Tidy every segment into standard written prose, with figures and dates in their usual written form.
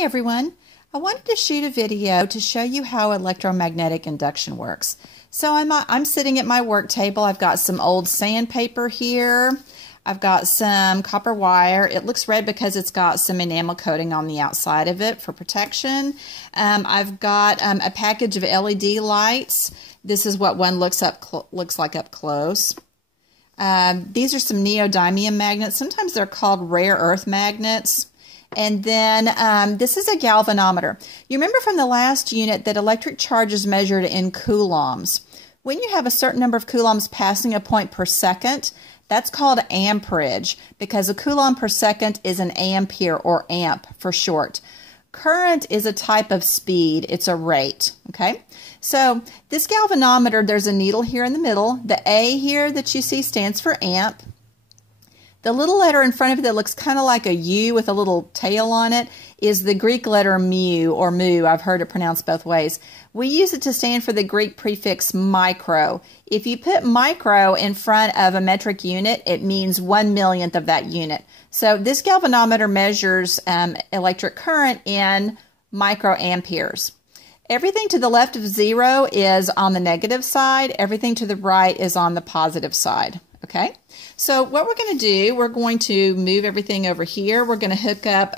Hey everyone, I wanted to shoot a video to show you how electromagnetic induction works. So I'm sitting at my work table. I've got some old sandpaper here. I've got some copper wire. It looks red because it's got some enamel coating on the outside of it for protection. I've got a package of LED lights. This is what one looks like up close. These are some neodymium magnets. Sometimes they're called rare earth magnets. And then this is a galvanometer. You remember from the last unit that electric charge is measured in coulombs. When you have a certain number of coulombs passing a point per second, that's called amperage, because a coulomb per second is an ampere, or amp for short. Current is a type of speed. It's a rate, okay? So this galvanometer, there's a needle here in the middle. The A here that you see stands for amp. The little letter in front of it that looks kind of like a U with a little tail on it is the Greek letter mu, or mu. I've heard it pronounced both ways. We use it to stand for the Greek prefix micro. If you put micro in front of a metric unit, it means 1/1,000,000th of that unit. So this galvanometer measures electric current in microamperes. Everything to the left of 0 is on the negative side. Everything to the right is on the positive side. Okay, so what we're going to do, we're going to move everything over here. We're going to hook up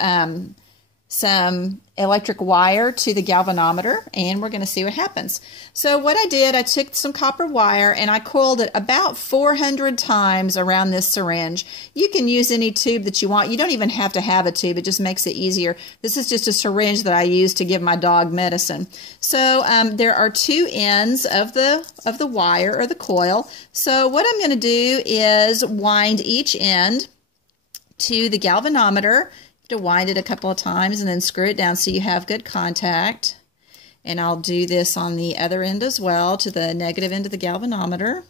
some electric wire to the galvanometer, and we're going to see what happens. So what I did, I took some copper wire and I coiled it about 400 times around this syringe. You can use any tube that you want. You don't even have to have a tube. It just makes it easier. This is just a syringe that I use to give my dog medicine. So there are two ends of the wire, or the coil. So what I'm going to do is wind each end to the galvanometer. To wind it a couple of times and then screw it down so you have good contact. And I'll do this on the other end as well, to the negative end of the galvanometer.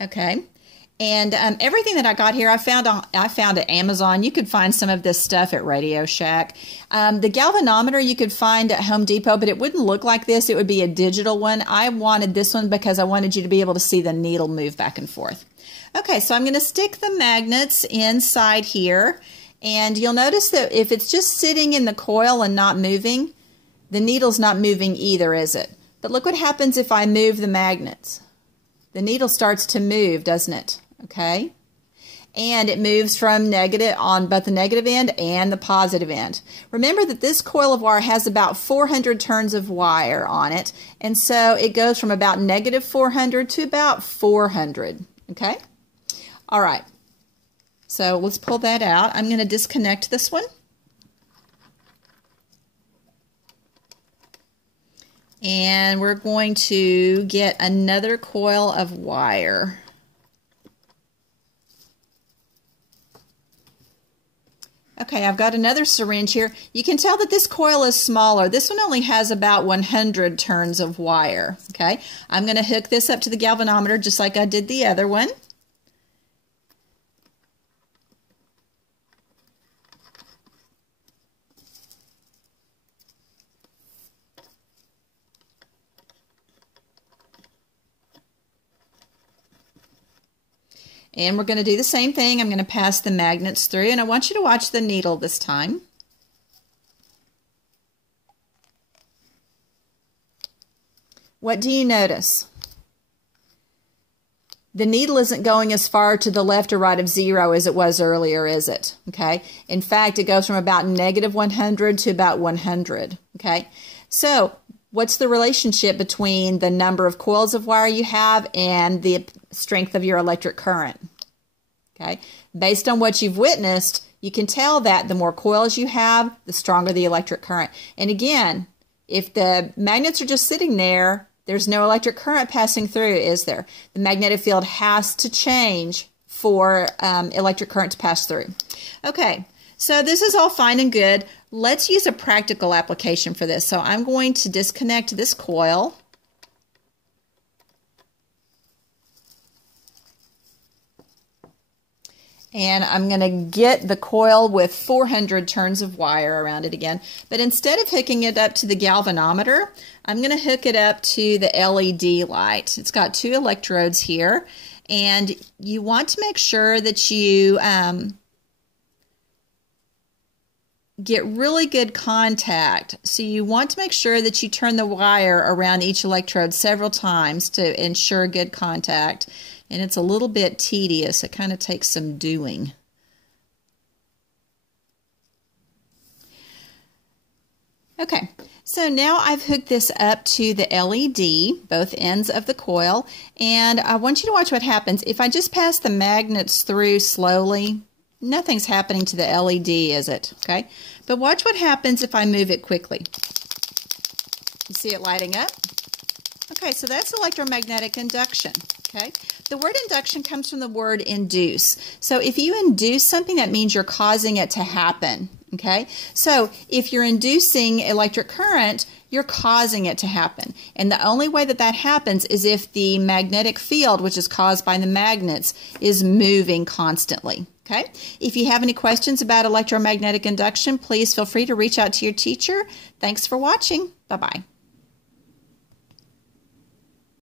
Okay. And everything that I got here, I found at Amazon. You could find some of this stuff at Radio Shack. The galvanometer you could find at Home Depot, but it wouldn't look like this. It would be a digital one. I wanted this one because I wanted you to be able to see the needle move back and forth. Okay, so I'm going to stick the magnets inside here. And you'll notice that if it's just sitting in the coil and not moving, the needle's not moving either, is it? But look what happens if I move the magnets. The needle starts to move, doesn't it? Okay, and it moves from negative on both the negative end and the positive end. Remember that this coil of wire has about 400 turns of wire on it, and so it goes from about negative 400 to about 400. Okay, all right, so let's pull that out. I'm going to disconnect this one. And we're going to get another coil of wire. Okay, I've got another syringe here. You can tell that this coil is smaller. This one only has about 100 turns of wire. Okay, I'm going to hook this up to the galvanometer just like I did the other one. And we're going to do the same thing. I'm going to pass the magnets through, and I want you to watch the needle this time. What do you notice? The needle isn't going as far to the left or right of 0 as it was earlier, is it? Okay. In fact, it goes from about negative 100 to about 100. Okay. So what's the relationship between the number of coils of wire you have and the strength of your electric current? Okay, based on what you've witnessed, you can tell that the more coils you have, the stronger the electric current. And again, if the magnets are just sitting there, there's no electric current passing through, is there? The magnetic field has to change for electric current to pass through. Okay, so this is all fine and good. Let's use a practical application for this. So I'm going to disconnect this coil. And I'm going to get the coil with 400 turns of wire around it again. But instead of hooking it up to the galvanometer, I'm going to hook it up to the LED light. It's got two electrodes here. and you want to make sure that you get really good contact. So you want to make sure that you turn the wire around each electrode several times to ensure good contact. And it's a little bit tedious. It kind of takes some doing. Okay, so now I've hooked this up to the LED, both ends of the coil, and I want you to watch what happens. If I just pass the magnets through slowly, nothing's happening to the LED, is it? Okay, but watch what happens if I move it quickly. You see it lighting up? Okay, so that's electromagnetic induction. Okay, the word induction comes from the word induce. So if you induce something, that means you're causing it to happen. Okay, so if you're inducing electric current, you're causing it to happen. And the only way that that happens is if the magnetic field, which is caused by the magnets, is moving constantly. Okay, if you have any questions about electromagnetic induction, please feel free to reach out to your teacher. Thanks for watching. Bye-bye.